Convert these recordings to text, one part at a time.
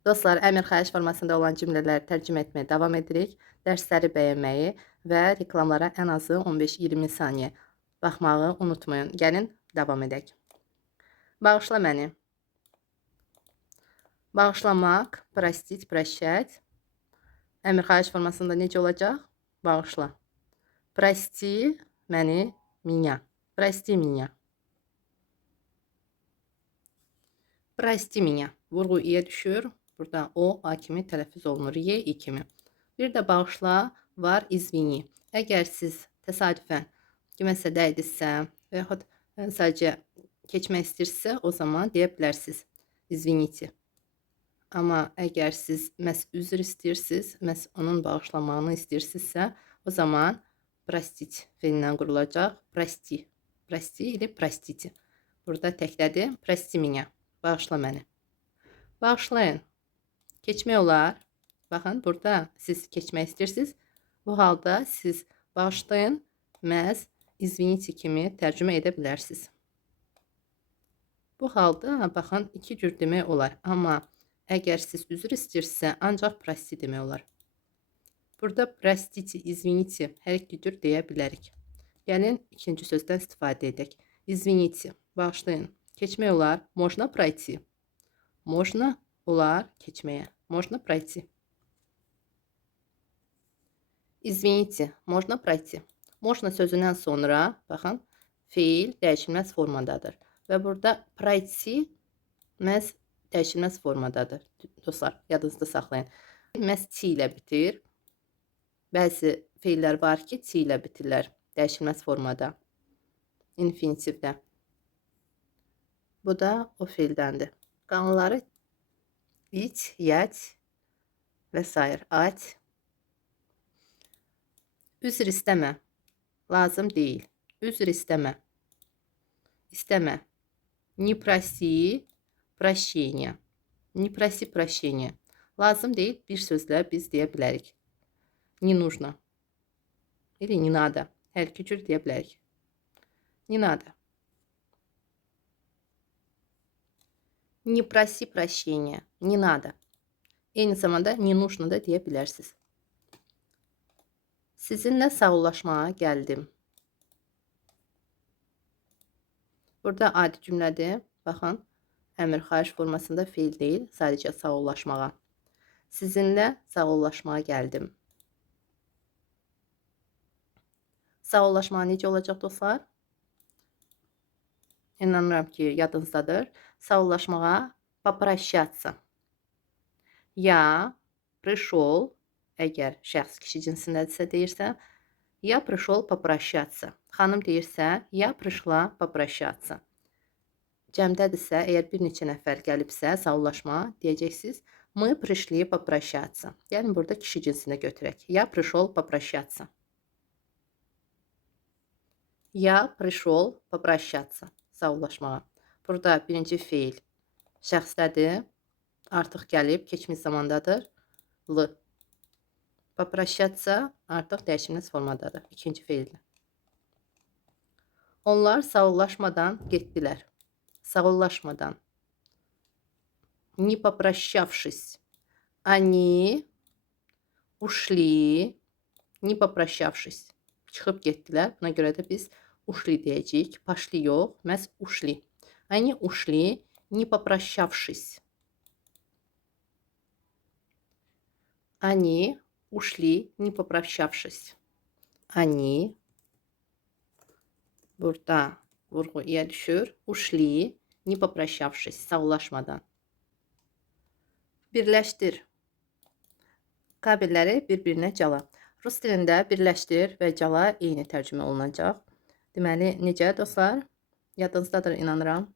Dostlar, əmr xahiş formasında olan cümlələri tərcümə etməyə davam edirik. Dərsləri bəyənməyi və reklamlara ən azı 15-20 saniyə baxmağı unutmayın. Gəlin davam edək. Bağışla məni. Bağışlamaq, простить, прощать. Əmr xahiş formasında necə olacaq? Bağışla. Прости məni, меня. Прости меня. Прости меня. Vurğu i-yə düşür. Burada o, a kimi tələffüz olunur. Y, i kimi. Bir də bağışla var, izvini. Əgər siz təsadüfən kiməsə dəydinizsə və yaxud sadəcə keçmək istəyirsə, o zaman deyə bilərsiniz. İzviniti. Amma əgər siz məhz üzr istəyirsiniz, məhz onun bağışlamağını istəyirsinizsə, o zaman простить feilindən qurulacaq. Прости. Прости или простите. Burada təklədi. Прости меня. Bağışla məni. Bağışlayın. Keçmək olar. Baxın, burada siz keçmək istəyirsiniz. Bu halda siz bağışlayın, məhz izviniti kimi tərcümə edə bilərsiniz. Bu halda, baxın, iki cür demək olar. Amma əgər siz üzr istəyirsinizsə, ancaq prosti demək olar. Burada prostите, izviniti hər iki cür deyə bilərik. Gəlin, ikinci sözdən istifadə edək. Izviniti, bağışlayın. Keçmək olar. Можно пройти. Можно olar keçməyə. Можно пройти. Извините, можно пройти. Можно sözündən sonra, baxın, fiil dəyişilməz formadadır. Və burada prойти məhz dəyişilməz formadadır. Dostlar, yadınızda saxlayın. Məhz ti ilə bitir. Bəzi fiillər var ki, ti ilə bitirlər. Dəyişilməz formada. İnfinitivdə. Bu da o fiildəndir. Qanunları iç, yət və s. At. Üzr istəmə. Lazım deyil. Üzr istəmə. İstəmə. Не проси прощения. Не проси прощения. Lazım deyil bir sözlə biz deyə bilərik. Не нужно. Или не надо. Hər iki cür deyə bilərik. Не надо. Не проси прощения. Не надо. Eyni zamanda не нужно da deyə bilərsiniz. Sizinlə sağollaşmağa gəldim. Burada adi cümlədir. Baxın, əmr xahiş formasında fiil deyil, sadəcə sağollaşmağa. Sizinlə sağollaşmağa gəldim. Sağollaşmağa necə olacaq dostlar? İnanıram ki, yadınızdadır. Sağollaşmağa pопрощаться. Я пришел, əgər şəxs kişi cinsindədirsə deyirsə, я пришел попрощаться. Xanım deyirsə, я пришла попрощаться. Cəmdədirsə, əgər bir neçə nəfər gəlibsə, sağollaşma deyəcəksiniz, мы пришли попрощаться. Yəni, burada kişi cinsində götürək. Я пришел попрощаться. Я пришел попрощаться. Sağollaşmağa. Burada birinci fiil şəxsdədir. Artıq gəlib, keçmiş zamandadır. L. Попрощаться artıq dəyişilməz formadadır. İkinci fiildir. Onlar sağollaşmadan getdilər. Sağollaşmadan. Не попрощавшись. Они ушли, не попрощавшись. Çıxıb getdilər. Buna görə də biz ушли deyəcəyik. Пошли yox, məhz ушли. Они ушли, не попрощавшись. Они ушли, не попрощавшись. Они burada vurğu i-yə düşür. Ушли, не попрощавшись. Sağollaşmadan. Birləşdir. Kabelləri bir-birinə cala. Rus dilində birləşdir və cala eyni tərcümə olunacaq. Deməli, necə dostlar? Yadınızdadır, inanıram.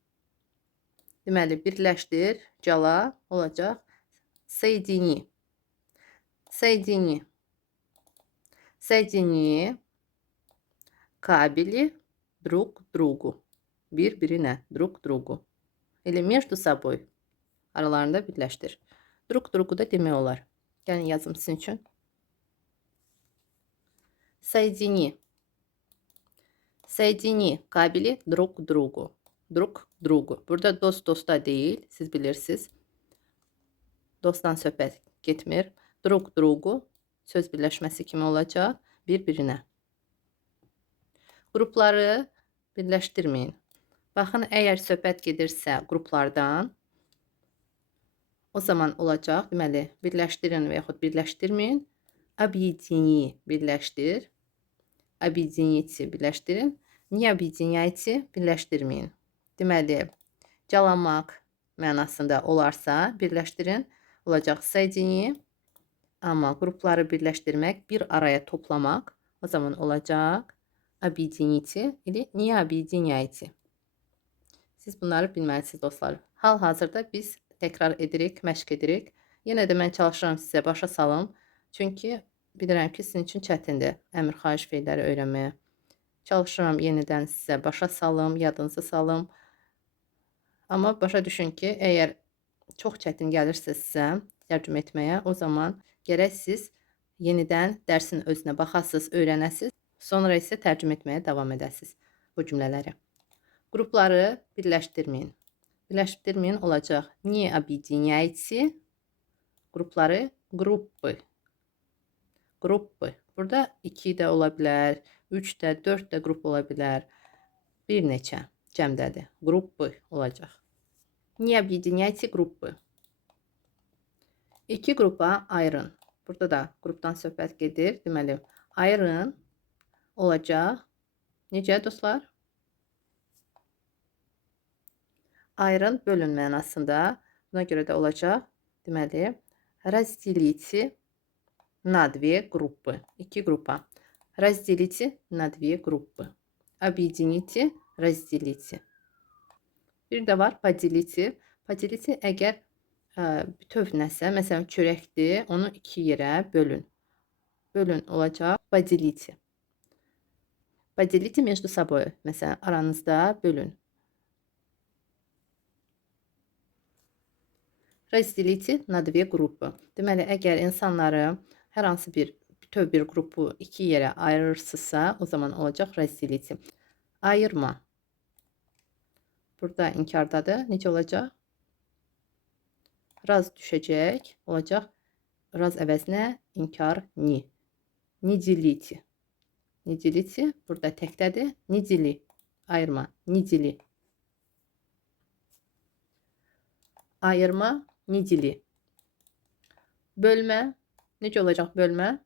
Deməli, birləşdir, cala olacaq. Соедини. Соедини. Соедини кабели друг к другу. Bir-birinə, друг к другу. Elə между собой. Aralarında birləşdir. Друг к другу da demək olar. Gəlin yazım sizin üçün. Соедини. Соедини кабели друг к другу. Друг к другу. Burada dost dosta deyil, siz bilirsiniz. Dostdan söhbət getmir. Drug drugu söz birləşməsi kimi olacaq. Bir-birinə. Qrupları birləşdirməyin. Baxın, əgər söhbət gedirsə qruplardan, o zaman olacaq. Deməli, birləşdirin və yaxud birləşdirməyin. Объедини birləşdir. Объедините birləşdirin. Не объединяйте birləşdirməyin. Deməli, calamaq mənasında olarsa birləşdirin. Olacaq соедини. Amma qrupları birləşdirmək, bir araya toplamaq, o zaman olacaq объедините или не объединяйте. Siz bunları bilməlisiniz dostlar. Hal-hazırda biz təkrar edirik, məşq edirik. Yenə də mən çalışıram sizə başa salım. Çünki bilirəm ki, sizin üçün çətindir əmr xahiş feilləri öyrənməyə. Çalışıram yenidən sizə başa salım, yadınızı salım. Amma başa düşün ki, əgər çox çətin gəlirsə sizə tərcümə etməyə, o zaman gərək siz yenidən dərsin özünə baxasınız, öyrənəsiniz. Sonra isə tərcümə etməyə davam edəsiniz bu cümlələri. Qrupları birləşdirməyin. Birləşdirməyin olacaq. Не объединяйте. Qrupları группы. Grupпы. Burada 2 də ola bilər, 3 də, 4 də qrup ola bilər. Bir neçə cəmdədir. Группы olacaq. Не объединяйте группы. 2 qrupa ayırın. Burada da qrupdan söhbət gedir. Deməli, ayırın olacaq. Necə dostlar? Ayırın, bölün mənasında. Buna görə də olacaq. Deməli, разделите на 2 группы. 2 qrupa. Разделите на 2 группы. Объедините, разделите. Bir də var поделите. Поделите əgər bütöv nəsə, məsələn çörəkdir, onu 2 yerə bölün. Bölün olacaq поделите. Поделите между собой. Məsələn, aranızda bölün. Разделите на 2 группы. Deməli, əgər insanları hər hansı bir bütöv bir qrupu 2 yerə ayırırsınızsa, o zaman olacaq разделите. Ayırma. Burada inkardadır. Necə olacaq? Raz düşəcək. Olacaq. Raz əvəzinə inkar ni. Не делите. Не делите. Burada təkdədir. Не deli. Ayırma. Не deli. Ayırma. Ne deli. Bölmə. Necə olacaq bölmə?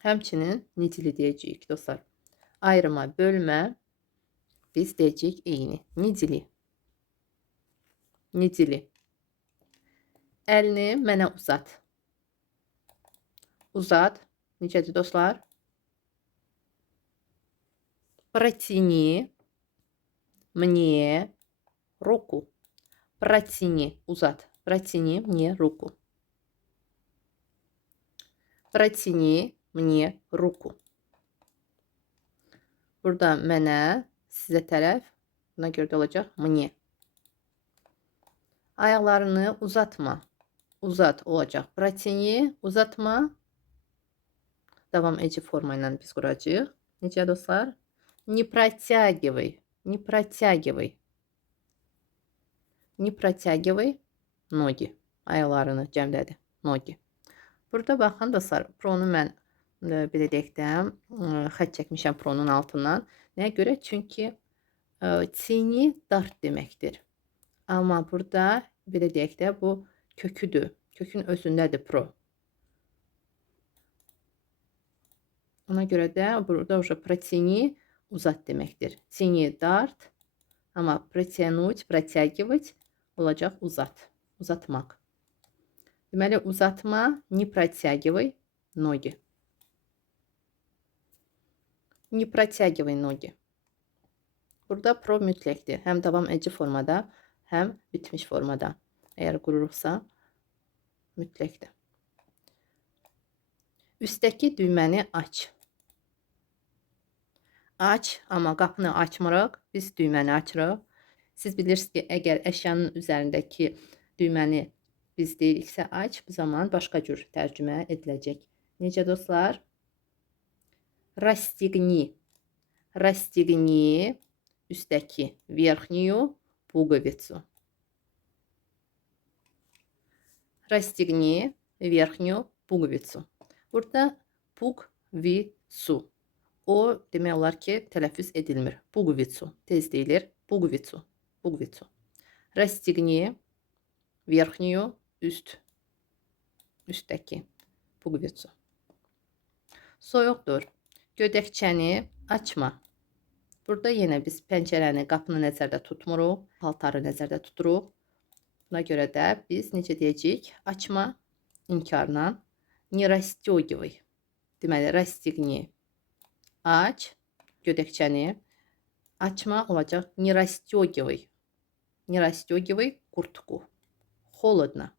Həmçinin ne deli deyəcəyik dostlar. Ayırma, bölmə. Biz deyəcəyik eyni. Ne deli. Ne deli. Əlini mənə uzat. Uzat. Necədir dostlar? Протяни мне руку. Протяни. Uzat. Протяни мне руку. Протяни мне руку. Burada mənə, sizə tərəf. Buna görə də olacaq мне. Ayaqlarını uzatma. Uzat olacaq. Протяни, uzatma. Davam edici forma ilə biz quracağıq. Necə dostlar? Не протягивай. Не протягивай. Не протягивай ноги. Ayaqlarını cəmdədir. Ноги. Burada baxın dostlar, pronu mən belə deyək də xətt çəkmişəm pronun altından. Nəyə görə? Çünki tini dart deməkdir. Amma burada belə deyək də bu köküdür. Kökün özündədir pro. Ona görə də burada протяни uzat deməkdir. Tini dart, amma протянуть, протягивать olacaq uzat. Uzatmaq. Deməli, uzatma, не протягивай ноги. Не протягивай ноги. Burada pro mütləqdir. Həm davam edici formada, həm bitmiş formada. Əgər qururuqsa, mütləqdir. Üstdəki düyməni aç. Aç, amma qapını açmırıq. Biz düyməni açırıq. Siz bilirsiniz ki, əgər əşyanın üzərindəki düyməni biz deyiriksə aç, bu zaman başqa cür tərcümə ediləcək. Necə dostlar? Расстегни. Расстегни üstdəki верхнюю пуговицу. Расстегни верхнюю pugvitsu. Burada pugvitsu. O demək olar ki, tələffüz edilmir. Pugvitsu. Tez deyilir. Pugvitsu. Pugvitsu. Расстегни верхнюю üstdəki pugvitsu. Soyuqdur. Gödəkçəni açma. Burada yenə biz pəncərəni, qapını nəzərdə tutmuruq, paltarı nəzərdə tuturuq. Buna görə də biz necə deyəcəyik? Açma inkarla не расстёгивай. Deməli, расстегни. Aç gödəkçəni. Açma olacaq не расстёгивай. Не расстёгивай куртку. Холодно.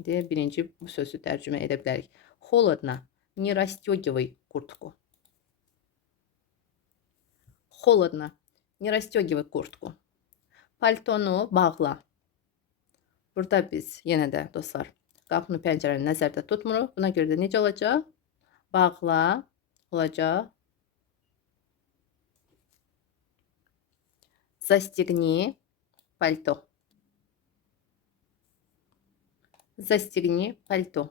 Deyə birinci bu sözü tərcümə edə bilərik. Холодно. Не расстёгивай куртку. Холодно. Не расстёгивай куртку. Paltonu bağla. Burada biz yenə də dostlar qapını pəncərəni nəzərdə tutmuruq. Buna görə də necə olacaq? Bağla olacaq. Застегни пальто. Застегни пальто.